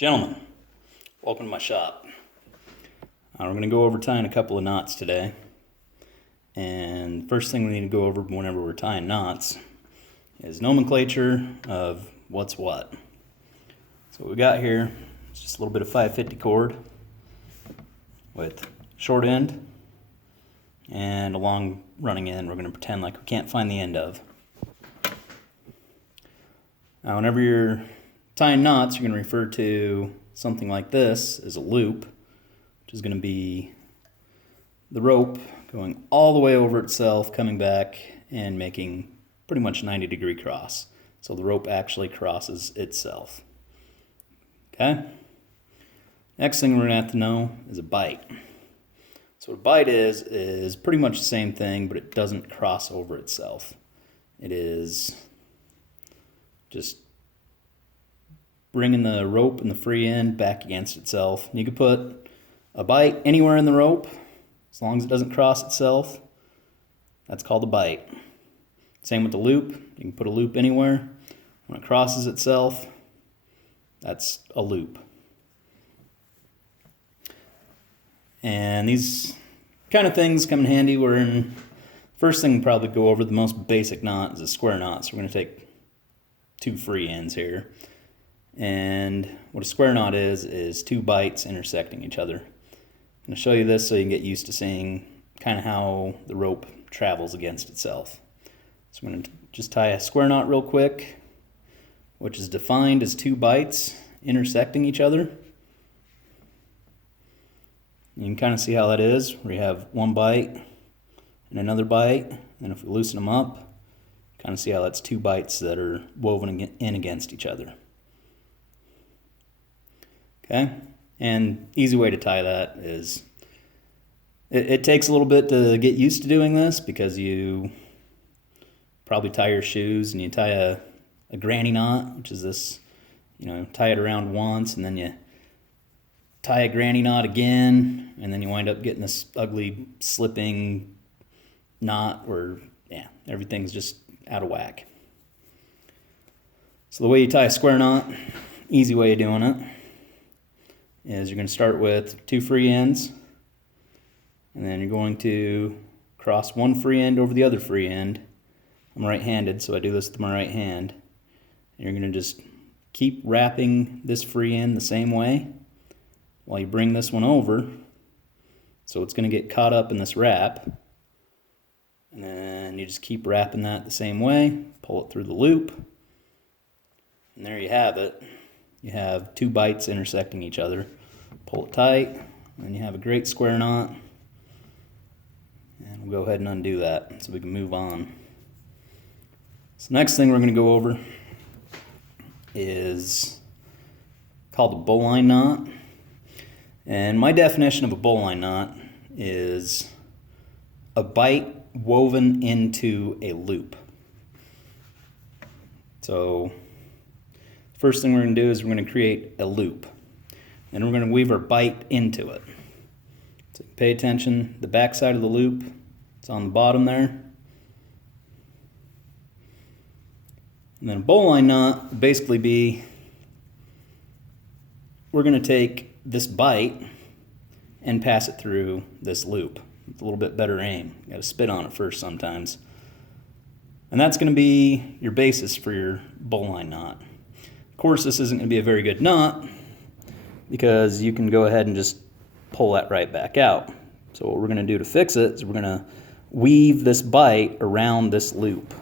Gentlemen, welcome to my shop. We're going to go over tying a couple of knots today. And first thing we need to go over whenever we're tying knots is nomenclature of what's what. So what we got here is just a little bit of 550 cord with short end and a long running end we're going to pretend like we can't find the end of. Now whenever you're tying knots, you're going to refer to something like this as a loop, which is going to be the rope going all the way over itself, coming back and making pretty much 90-degree cross. So the rope actually crosses itself. Okay? Next thing we're going to have to know is a bite. So what a bite is pretty much the same thing, but it doesn't cross over itself. It is just bringing the rope and the free end back against itself. You can put a bite anywhere in the rope, as long as it doesn't cross itself. That's called a bite. Same with the loop. You can put a loop anywhere. When it crosses itself, that's a loop. And these kind of things come in handy. First thing we'll probably go over, the most basic knot is a square knot. So we're going to take two free ends here. And what a square knot is two bites intersecting each other. I'm going to show you this so you can get used to seeing kind of how the rope travels against itself. So I'm going to just tie a square knot real quick, which is defined as two bites intersecting each other. You can kind of see how that is, where you have one bite and another bite, and if we loosen them up, kind of see how that's two bites that are woven in against each other. Okay, and easy way to tie that is, it takes a little bit to get used to doing this because you probably tie your shoes and you tie a granny knot, which is this, tie it around once and then you tie a granny knot again and then you wind up getting this ugly slipping knot where, everything's just out of whack. So the way you tie a square knot, easy way of doing it, is you're going to start with two free ends, and then you're going to cross one free end over the other free end. I'm right-handed, so I do this with my right hand. And you're going to just keep wrapping this free end the same way while you bring this one over. So it's going to get caught up in this wrap. And then you just keep wrapping that the same way, pull it through the loop, and there you have it. You have two bites intersecting each other. Pull it tight, and then you have a great square knot. And we'll go ahead and undo that so we can move on. So next thing we're going to go over is called a bowline knot. And my definition of a bowline knot is a bite woven into a loop. So first thing we're going to do is we're going to create a loop. And we're going to weave our bite into it. So pay attention, the back side of the loop, it's on the bottom there. And then a bowline knot would basically be, we're going to take this bite and pass it through this loop with a little bit better aim. You got to spit on it first sometimes. And that's going to be your basis for your bowline knot. Of course, this isn't going to be a very good knot because you can go ahead and just pull that right back out. So what we're going to do to fix it is we're going to weave this bite around this loop.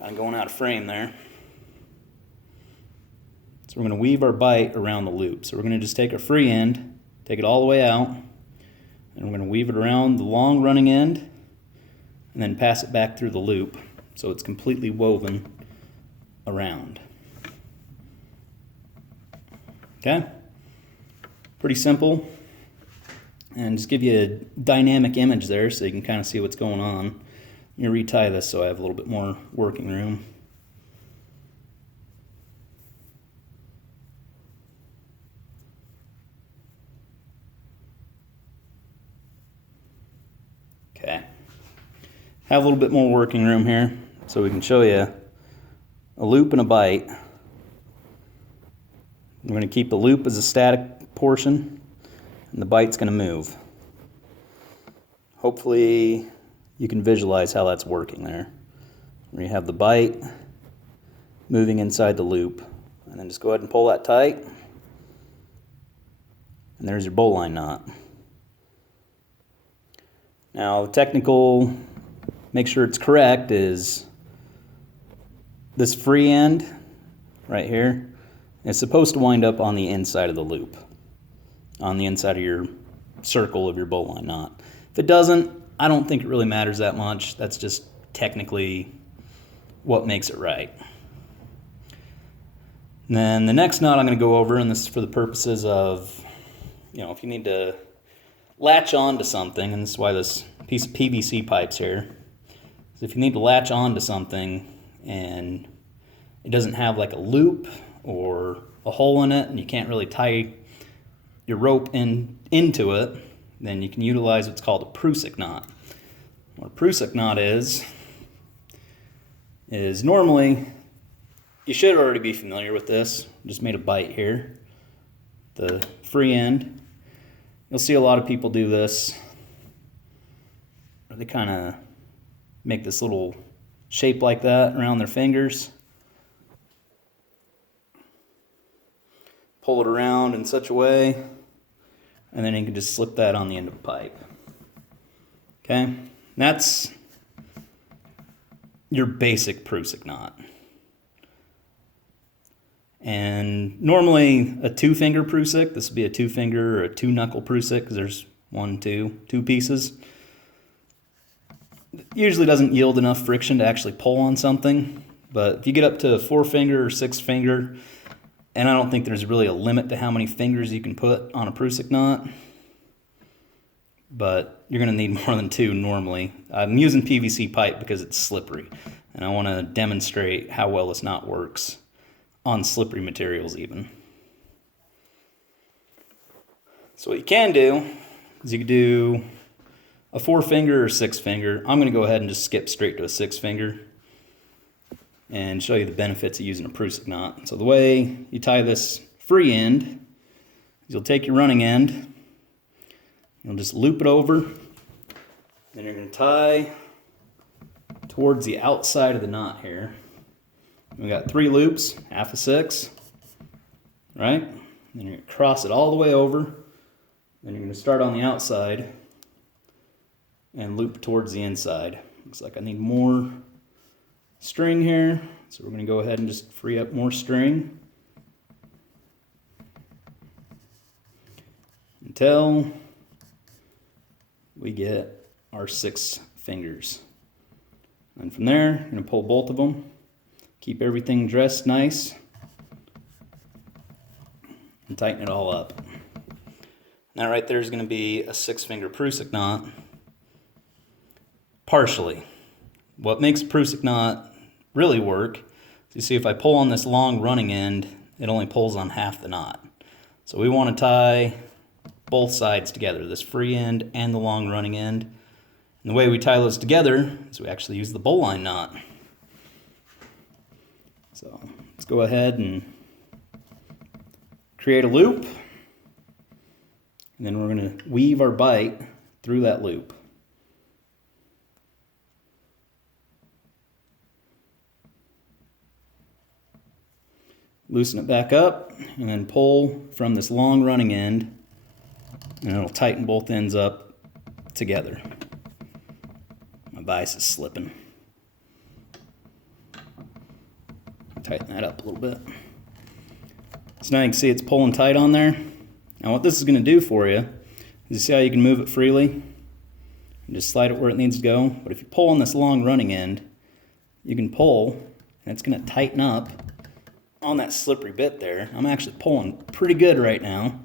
Kind of going out of frame there. So we're going to weave our bite around the loop. So we're going to just take our free end, take it all the way out, and we're going to weave it around the long running end and then pass it back through the loop so it's completely woven around. Okay? Pretty simple. And just give you a dynamic image there so you can kind of see what's going on. Let me retie this so I have a little bit more working room. Okay. Have a little bit more working room here so we can show you a loop and a bite I'm going to keep the loop as a static portion, and the bite's going to move. Hopefully you can visualize how that's working there. Where you have the bite moving inside the loop. And then just go ahead and pull that tight. And there's your bowline knot. Now the technical, make sure it's correct, is this free end right here is supposed to wind up on the inside of the loop, on the inside of your circle of your bowline knot. If it doesn't, I don't think it really matters that much. That's just technically what makes it right. And then the next knot I'm going to go over, and this is for the purposes of, if you need to latch on to something, and this is why this piece of PVC pipe's here. So if you need to latch on to something and it doesn't have like a loop or a hole in it, and you can't really tie your rope into it, then you can utilize what's called a Prusik knot. What a Prusik knot is normally, you should already be familiar with this. Just made a bite here, the free end. You'll see a lot of people do this. They kind of make this little shape like that around their fingers. Pull it around in such a way, and then you can just slip that on the end of the pipe. Okay? That's your basic Prusik knot. And normally a 2-finger Prusik, this would be a 2-finger or a 2-knuckle Prusik, because there's 2 pieces. It usually doesn't yield enough friction to actually pull on something, but if you get up to a 4-finger or 6-finger, and I don't think there's really a limit to how many fingers you can put on a Prusik knot, but you're going to need more than 2 normally. I'm using PVC pipe because it's slippery, and I want to demonstrate how well this knot works on slippery materials even. So what you can do is you can do a 4-finger or 6-finger. I'm going to go ahead and just skip straight to a 6-finger and show you the benefits of using a Prusik knot. So the way you tie this free end is you'll take your running end, you'll just loop it over, then you're going to tie towards the outside of the knot here. We got 3 loops, half a 6, right? Then you're going to cross it all the way over. Then you're going to start on the outside and loop towards the inside. Looks like I need more string here, so we're going to go ahead and just free up more string until we get our 6 fingers. And from there, you're going to pull both of them. Keep everything dressed nice and tighten it all up. Now right there is going to be a 6-finger Prusik knot, partially. What makes a Prusik knot really work is, you see, if I pull on this long running end, it only pulls on half the knot. So we want to tie both sides together, this free end and the long running end. And the way we tie those together is we actually use the bowline knot. So let's go ahead and create a loop, and then we're going to weave our bite through that loop. Loosen it back up, and then pull from this long running end, and it'll tighten both ends up together. My vise is slipping. Tighten that up a little bit. So now you can see it's pulling tight on there. Now what this is going to do for you is, you see how you can move it freely and just slide it where it needs to go. But if you pull on this long running end, you can pull and it's going to tighten up on that slippery bit there. I'm actually pulling pretty good right now.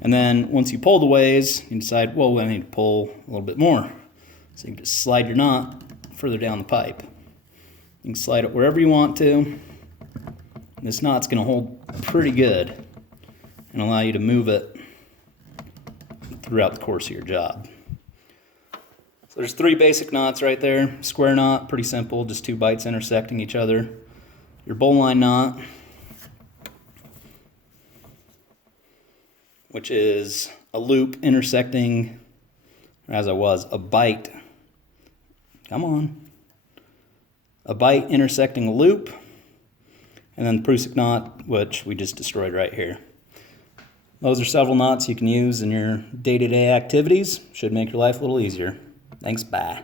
And then once you pull the ways, you decide, well, I need to pull a little bit more. So you can just slide your knot further down the pipe. You can slide it wherever you want to. This knot's going to hold pretty good and allow you to move it throughout the course of your job. So there's 3 basic knots right there. Square knot, pretty simple, just 2 bites intersecting each other. Your bowline knot which is a loop intersecting, a bite. Come on. A bite intersecting a loop, and then the Prusik knot, which we just destroyed right here. Those are several knots you can use in your day-to-day activities. Should make your life a little easier. Thanks, bye.